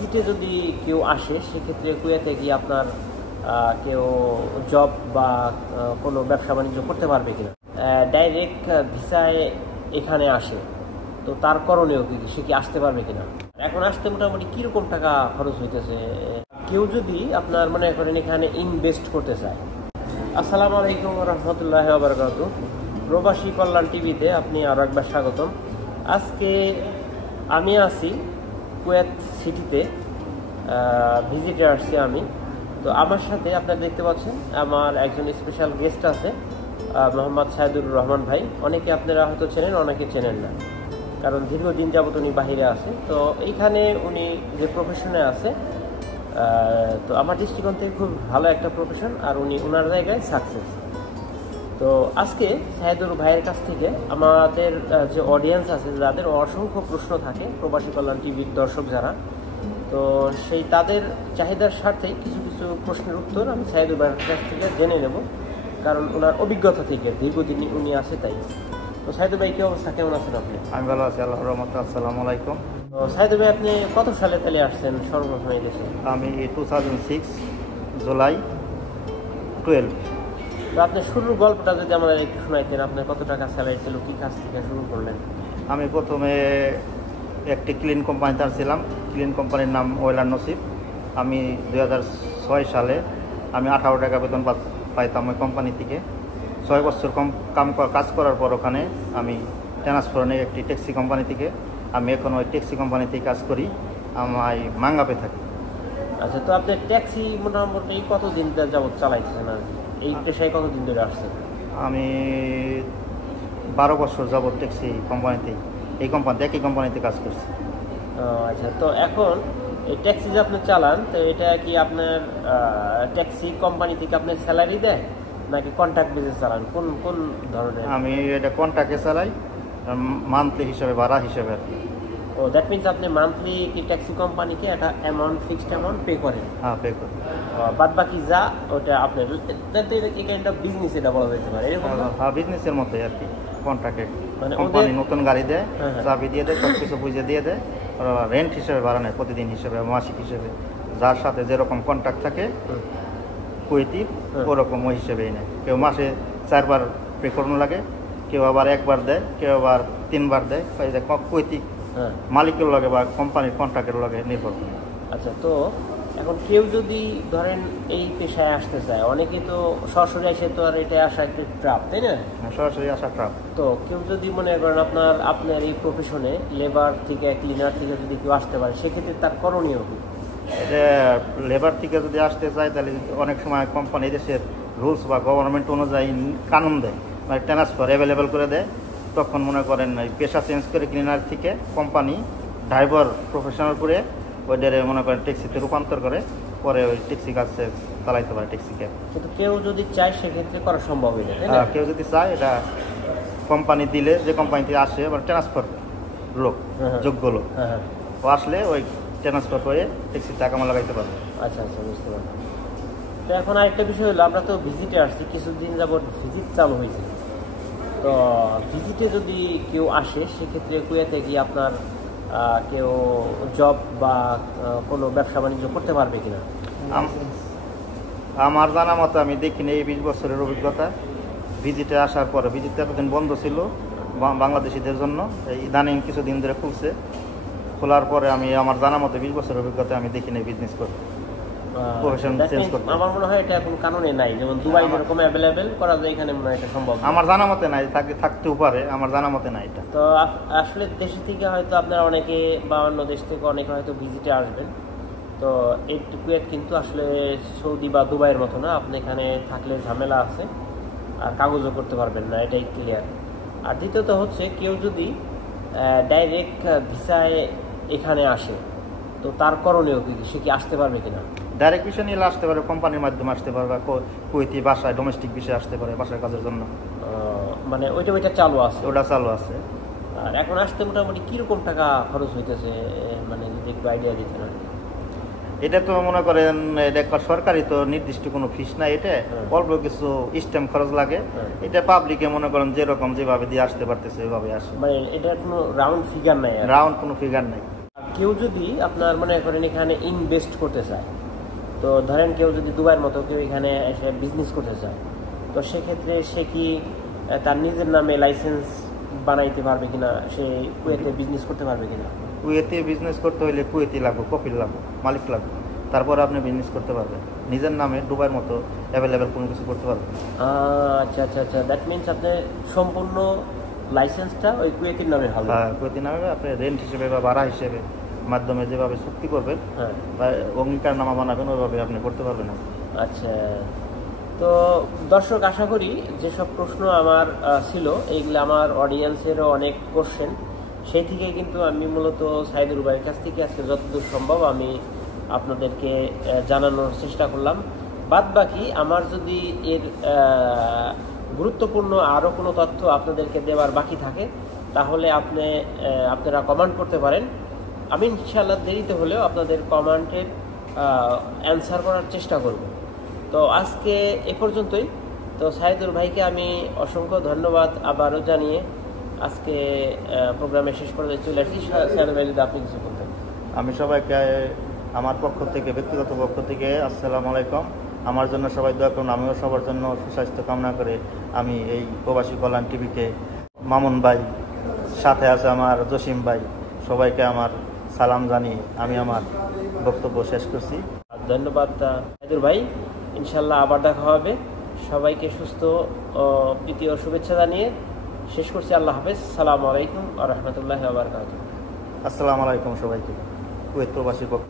ভিজিটে যদি কেউ আসে সেক্ষেত্রে কুয়েতে কি আপনার কেউ জব বা কোনো ব্যবসা বাণিজ্য করতে পারবে কিনা? ডাইরেক্ট ভিসায় এখানে আসে, তো তার করণীয় কি, সে কি আসতে পারবে কিনা? এখন আসতে মোটামুটি কীরকম টাকা খরচ হইতেছে? কেউ যদি আপনার মনে করেন এখানে ইনভেস্ট করতে চায়। আসসালামু আলাইকুম রহমতুল্লাহ বারাকাতুহু। প্রবাসী কল্যাণ টিভিতে আপনি আরও একবার স্বাগতম। আজকে আমি আছি কুয়েত সিটিতে, ভিজিটে আসছি আমি। তো আমার সাথে আপনারা দেখতে পাচ্ছেন আমার একজন স্পেশাল গেস্ট আছে, মোহাম্মদ সাইদুর রহমান ভাই। অনেকে আপনারা হয়তো চেনেন, অনেকে চেনেন না, কারণ দীর্ঘদিন যাবত উনি বাহিরে আছে। তো এইখানে উনি যে প্রফেশনে আছে, তো আমার দৃষ্টিকোণ থেকে খুব ভালো একটা প্রফেশন, আর উনি ওনার জায়গায় সাকসেস। তো আজকে সাইদুর ভাইয়ের কাছ থেকে আমাদের যে অডিয়েন্স আছে, যাদের অসংখ্য প্রশ্ন থাকে, প্রবাসী কল্যাণ টিভির দর্শক যারা, তো সেই তাদের চাহিদার স্বার্থে কিছু কিছু প্রশ্নের উত্তর আমি সাইদুর ভাইয়ের কাছ থেকে জেনে নেব, কারণ ওনার অভিজ্ঞতা থেকে দীর্ঘদিনই উনি আছে তাই। তো সাইদুর ভাই, কী অবস্থা, কেমন আছেন আপনি? আমি ভালো আছি, আল্লাহর রহমতে। আসসালামু আলাইকুম। তো সাইদুর ভাই, আপনি কত সালে তাহলে আসছেন সর্বপ্রথম এই দেশে? আমি 2006 জুলাই 12। তো আপনি শুরুর গল্পটা যদি আমাদের একটু শোনাইতেন, আপনার কত টাকা স্যালারি ছিল, কী কাজ থেকে শুরু করলেন? আমি প্রথমে একটি ক্লিন কোম্পানিতে ছিলাম। ক্লিন কোম্পানির নাম ওয়েলার নসিব। আমি 2006 সালে আমি 18 টাকা বেতন পাইতাম ওই কোম্পানি থেকে। 6 বছর কাজ করার পর ওখানে আমি ট্রান্সফার নিই একটি ট্যাক্সি কোম্পানি থেকে। আমি এখন ওই ট্যাক্সি কোম্পানিতে কাজ করি, আমি মাঙ্গাপে থাকি। আচ্ছা, তো আপনি ট্যাক্সি মোটামুটি কতদিন যাবত চালাইতেছেন আর কি? এই পেশায় কতদিন ধরে আসছেন? আমি 12 বছর যাবত ট্যাক্সি কোম্পানিতেই, একই কোম্পানিতে কাজ করছি। আচ্ছা, তো এখন এই ট্যাক্সি যে আপনি চালান, তো এটা কি আপনার ট্যাক্সি কোম্পানি থেকে আপনার স্যালারি দেয়, নাকি কন্ট্রাক্ট বেসে চালান? কোন কোন ধরনের? আমি এটা কন্ট্রাক্টে চালাই, মান্থলি হিসাবে, ভাড়া হিসাবে আর কি। ও, দ্যাট মিনস আপনি মান্থলি কি ট্যাক্সি কোম্পানিকে একটা অ্যামাউন্ট, ফিক্সড অ্যামাউন্ট পে করেন? হ্যাঁ, পে করি। বাদ বাকি যা ওটা আপনার এই কাইন্ড অফ বিজনেস এটা বলা যেতে পারে, এরকম? হ্যাঁ, বিজনেসের মতোই আর কি। কন্ট্রাক্টে মানে কোম্পানি নতুন গাড়ি দেয়, চাবি দিয়ে দেয়, সব কিছু বুঝে দিয়ে দেয়। রেন্ট হিসেবে ভাড়া নেয়, প্রতিদিন হিসেবে, মাসিক হিসেবে, যার সাথে যেরকম কন্ট্রাক্ট থাকে কুয়েতি ওরকম ওই হিসেবেই নেয়। কেউ মাসে 4 বার পে করানো লাগে, কেউ আবার 1 বার দেয়, কেউ আবার 3 বার দেয়। কুয়েতি মালিকের লগে বা কোম্পানির কন্ট্রাক্টের লগে নির্ভর করে। আচ্ছা, তো এখন কেউ যদি ধরেন এই পেশায় আসতে চায়, অনেকে তো সরাসরি আসে, তো আর এটা আসা একটু ট্রাপ, তাই না? সরাসরি আসা ট্রাপ। তো কেউ যদি মনে করেন আপনার এই প্রফেশনে লেবার থেকে, ক্লিনার থেকে যদি কেউ আসতে পারে, সেক্ষেত্রে তার করণীয় কি? এটা লেবার থেকে যদি আসতে চায়, তাহলে অনেক সময় কোম্পানি দেশের রুলস বা গভর্নমেন্ট অনুযায়ী কানুন দেয়, মানে ট্রান্সফার অ্যাভেলেবেল করে দেয়। তখন মনে করেন ওই পেশা চেঞ্জ করে ক্লিনার থেকে কোম্পানি ড্রাইভার প্রফেশনাল করে ওইটারে মনে করেন ট্যাক্সিতে রূপান্তর করে, পরে ওই ট্যাক্সি কাজ চালাইতে পারে, ট্যাক্সি ক্যাব। কিন্তু কেউ যদি চায় সেক্ষেত্রে করা সম্ভব হয়ে যায়? হ্যাঁ, কেউ যদি চায়, এটা কোম্পানি দিলে, যে কোম্পানিতে আসে মানে ট্রান্সফার লোক, যোগ্য লোক, ও আসলে ওই ট্রান্সফার করে ট্যাক্সির টাকা আমার লাগাইতে পারবে। আচ্ছা আচ্ছা, বুঝতে পারলাম। তো এখন আরেকটা বিষয় হলো, আমরা তো ভিজিটে আসছি, কিছুদিন যাবত ভিজিট চালু হয়েছে। তো ভিজিটে যদি কেউ আসে সেক্ষেত্রে কুয়েতে কি আপনার কেউ জব বা কোনো ব্যবসা বাণিজ্য করতে পারবে কিনা? আমার জানা মতো আমি দেখিনি এই 20 বছরের অভিজ্ঞতা। ভিজিটে আসার পরে, ভিজিট এতদিন বন্ধ ছিল বাংলাদেশিদের জন্য, এই ইদানিং কিছুদিন ধরে খুলছে। খোলার পরে আমি আমার জানা মতো 20 বছরের অভিজ্ঞতা আমি দেখিনি বিজনেস করতে, প্রফেশন চেঞ্জ করতে। আমার মনে হয় এটা এখন কানুনে নাই, যেমন দুবাই যেরকম অ্যাভেলেবেল করা যায়, এখানে মনে হয় এটা সম্ভব। আমার জানা মতে নাই, থাকতেও পারে, আমার জানা মতে নাই এটা। তো আসলে দেশ থেকে হয়তো আপনারা অনেকে বা অন্য দেশ থেকে অনেকে হয়তো ভিজিটে আসবেন। তো এই কুয়েত কিন্তু আসলে সৌদি বা দুবাইয়ের মতো না, আপনি এখানে থাকলে ঝামেলা আছে, আর কাগজও করতে পারবেন না, এটাই ক্লিয়ার। আর দ্বিতীয়ত হচ্ছে, কেউ যদি ডাইরেক্ট ভিসায় এখানে আসে, তো তার করণীয় কি, সে কি আসতে পারবে কিনা? ডাইরেক্ট বিষয় নিয়ে আসতে পারে, কোম্পানির মাধ্যমে আসতে পারবে, কুয়েতি বাসায় ডোমেস্টিক বিষয়ে আসতে পারে, বাসার কাজের জন্য। মানে ওইটা চালু আছে? ওটা চালু আছে। আর এখন আসতে মোটামুটি কীরকম টাকা খরচ হইতেছে, মানে যদি একটু আইডিয়া দিতেন? এটা তো মনে করেন এটা সরকারি তো নির্দিষ্ট কোনো ফিস নাই, এটা অল্প কিছু স্ট্যাম্প খরচ লাগে। এটা পাবলিকে মনে করেন যেরকম যেভাবে দিয়ে আসতে পারতেছে ওইভাবে আসে, মানে এটা কোনো রাউন্ড ফিগার নাই? রাউন্ড কোনো ফিগার নাই। কেউ যদি আপনার মনে করেন এখানে ইনভেস্ট করতে চায়, তো ধরেন কেউ যদি দুবাইয়ের মতো কেউ এখানে এসে বিজনেস করতে চায়, তো সেক্ষেত্রে সে কি তার নিজের নামে লাইসেন্স বানাইতে পারবে কিনা, সে কুয়েতে বিজনেস করতে পারবে কিনা? কুয়েতে বিজনেস করতে হলে কুয়েতি লাগবে, কপিল লাগবে, মালিক লাগবে, তারপর আপনি বিজনেস করতে পারবেন। নিজের নামে দুবাইয়ের মতো অ্যাভেলেবেল কোনো কিছু করতে পারবেন। আচ্ছা আচ্ছা আচ্ছা, দ্যাট মিনস আপনি সম্পূর্ণ লাইসেন্সটা ওই কুয়েতির নামে হবে? হ্যাঁ, কুয়েতি নামে আপনি রেন্ট হিসেবে বা ভাড়া হিসেবে মাধ্যমে যেভাবে চুক্তি করবেন, হ্যাঁ, বা অঙ্গীকারনামা বানাবেন, ওইভাবে আপনি করতে পারবেন। আচ্ছা, তো দর্শক আশা করি যেসব প্রশ্ন আমার ছিল এইগুলো আমার অডিয়েন্সেরও অনেক কোশ্চেন, সেই থেকে কিন্তু আমি মূলত সাইদুর ভাইয়ের কাছ থেকে আজকে যতদূর সম্ভব আমি আপনাদেরকে জানানোর চেষ্টা করলাম। বাদ বাকি আমার যদি এর গুরুত্বপূর্ণ আরও কোনো তথ্য আপনাদেরকে দেওয়ার বাকি থাকে তাহলে আপনারা কমেন্ট করতে পারেন। আমি ইনশাআল্লাহ দেরিতে হলেও আপনাদের কমেন্টের অ্যান্সার করার চেষ্টা করব। তো আজকে এ পর্যন্তই। তো সাইদুর ভাইকে আমি অসংখ্য ধন্যবাদ আবারও জানিয়ে আজকে প্রোগ্রামে শেষ করে চলে আসছি। সাইদুর ভাই যদি আপনি কিছু বলতেন। আমি সবাইকে আমার পক্ষ থেকে, ব্যক্তিগত পক্ষ থেকে আসসালামু আলাইকুম। আমার জন্য সবাই দোয়া করুন, আমিও সবার জন্য সুস্বাস্থ্য কামনা করে আমি এই প্রবাসী কল্যাণ টিভিকে, মামুন ভাই, সাথে আছে আমার জসিম ভাই, সবাইকে আমার সালাম জানিয়ে আমি আমার বক্তব্য শেষ করছি। ধন্যবাদ সাইদুর ভাই, ইনশাল্লাহ আবার দেখা হবে। সবাইকে সুস্থ ও প্রীতি ও শুভেচ্ছা জানিয়ে শেষ করছি। আল্লাহ হাফেজ, সালামু আলাইকুম ওয়া রাহমাতুল্লাহি ওয়া বারাকাতুহু। আসসালামু আলাইকুম সবাইকে, কুয়েত প্রবাসী পক্ষ।